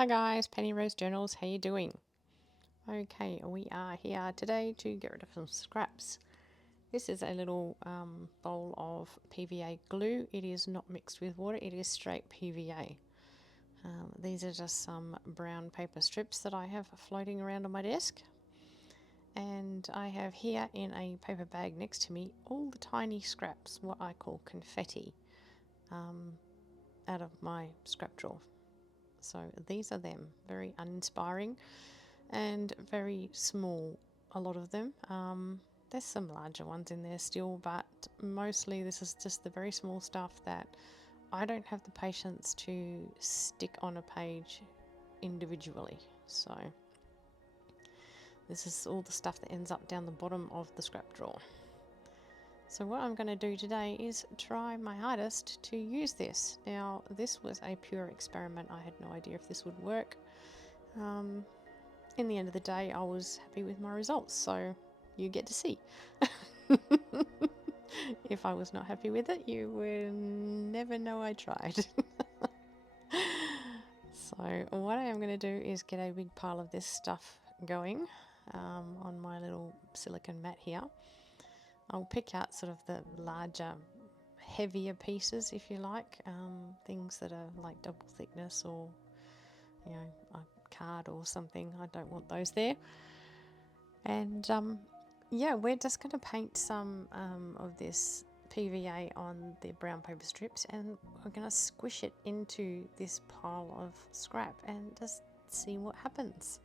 Hi guys, Penny Rose Journals, how you doing? Okay, we are here today to get rid of some scraps. This is a little bowl of PVA glue. It is not mixed with water, it is straight PVA. These are just some brown paper strips that I have floating around on my desk. And I have here in a paper bag next to me all the tiny scraps, what I call confetti, out of my scrap drawer. So these are them, very uninspiring and very small, a lot of them. There's some larger ones in there still, but mostly this is just the very small stuff that I don't have the patience to stick on a page individually. So this is all the stuff that ends up down the bottom of the scrap drawer. So what I'm going to do today is try my hardest to use this. Now, this was a pure experiment. I had no idea if this would work. In the end of the day, I was happy with my results, so you get to see. If I was not happy with it, you will never know I tried. So what I am going to do is get a big pile of this stuff going on my little silicone mat here. I'll pick out sort of the larger, heavier pieces, if you like, things that are like double thickness or, you know, a card or something. I don't want those there. And yeah, we're just going to paint some of this PVA on the brown paper strips, and we're going to squish it into this pile of scrap and just see what happens.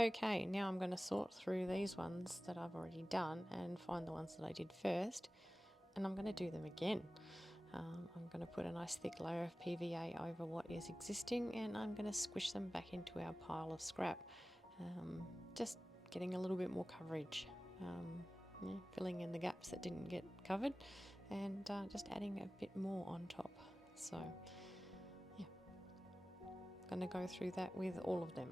Okay, now I'm going to sort through these ones that I've already done and find the ones that I did first, and I'm going to do them again. I'm going to put a nice thick layer of PVA over what is existing, and I'm going to squish them back into our pile of scrap, just getting a little bit more coverage, yeah, filling in the gaps that didn't get covered, and just adding a bit more on top. So yeah, going to go through that with all of them.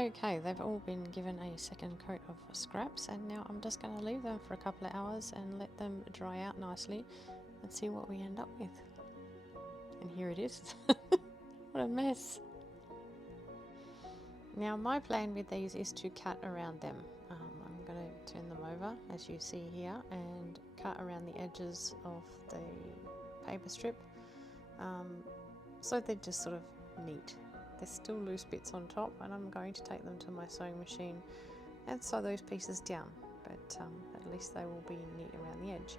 Okay, they've all been given a second coat of scraps, and now I'm just going to leave them for a couple of hours and let them dry out nicely and see what we end up with. And here it is. What a mess. Now my plan with these is to cut around them. I'm going to turn them over as you see here and cut around the edges of the paper strip, so they're just sort of neat. There's still loose bits on top, and I'm going to take them to my sewing machine and sew those pieces down, but at least they will be neat around the edge.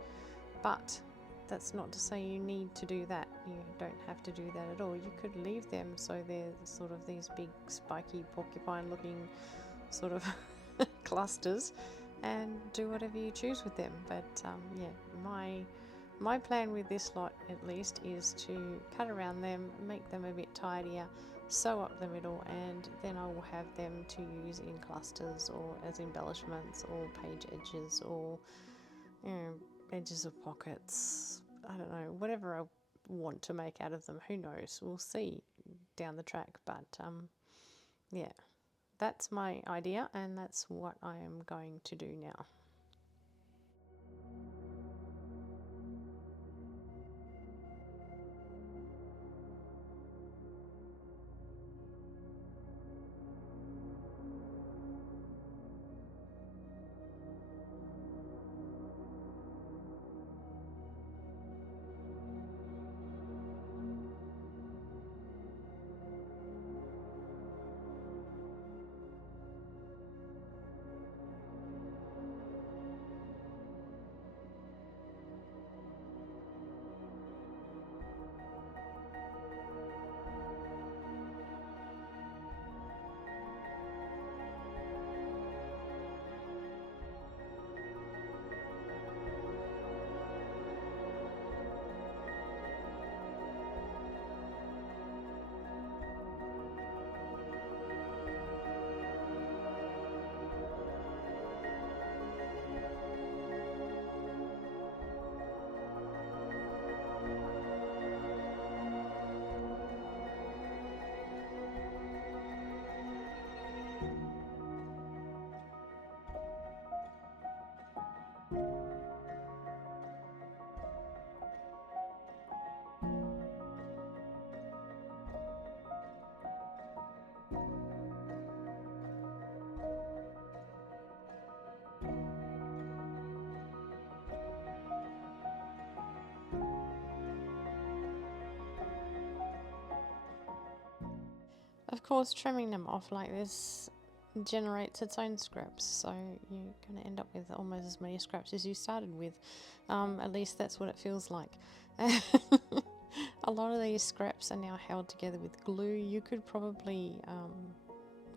But that's not to say you need to do that. You don't have to do that at all. You could leave them so they're sort of these big spiky porcupine looking sort of clusters and do whatever you choose with them. But yeah, my plan with this lot at least is to cut around them, make them a bit tidier, sew up the middle, and then I will have them to use in clusters or as embellishments or page edges or, you know, edges of pockets. I don't know, whatever I want to make out of them, who knows, we'll see down the track. But yeah, that's my idea, and that's what I am going to do now. Of course, trimming them off like this generates its own scraps, so you're going to end up with almost as many scraps as you started with. At least that's what it feels like. A lot of these scraps are now held together with glue. You could probably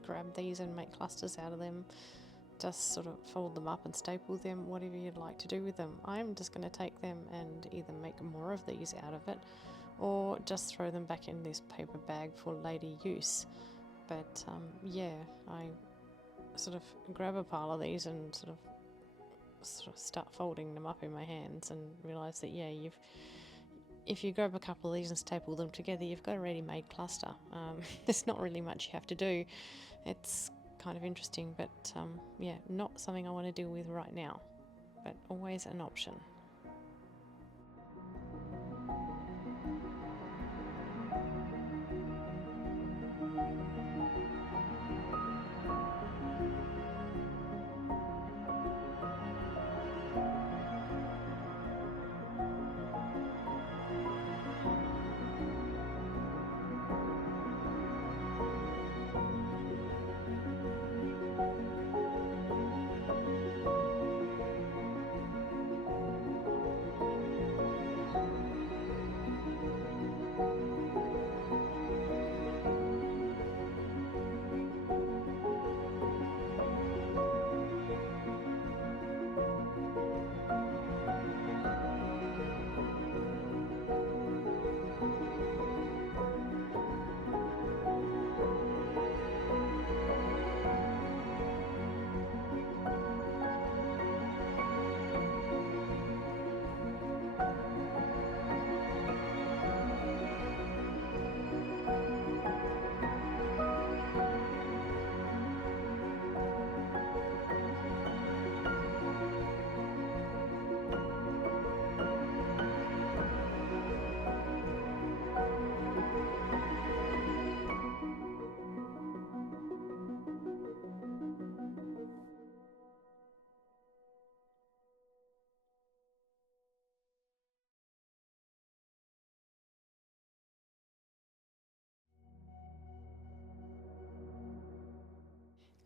grab these and make clusters out of them, just sort of fold them up and staple them, whatever you'd like to do with them. I'm just going to take them and either make more of these out of it, or just throw them back in this paper bag for later use. But yeah, I sort of grab a pile of these and sort of start folding them up in my hands and realise that, yeah, if you grab a couple of these and staple them together, you've got a ready-made cluster. There's not really much you have to do. It's kind of interesting, but yeah, not something I want to deal with right now, but always an option.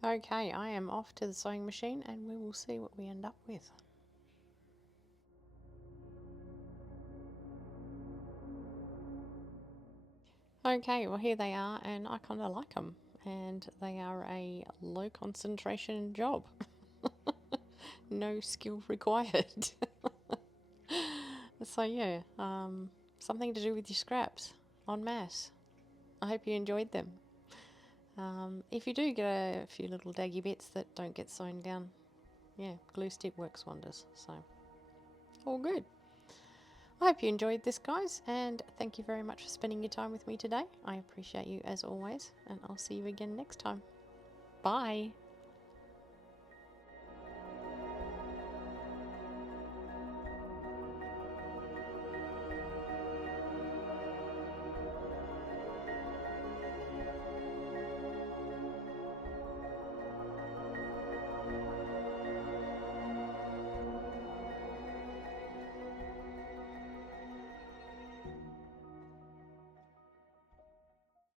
Okay, I am off to the sewing machine and we will see what we end up with. Okay, well here they are, and I kind of like them, and they are a low concentration job. No skill required. So yeah, something to do with your scraps en masse. I hope you enjoyed them. If you do get a few little daggy bits that don't get sewn down, yeah, glue stick works wonders. So all good. I hope you enjoyed this, guys, and thank you very much for spending your time with me today. I appreciate you as always, and I'll see you again next time. Bye.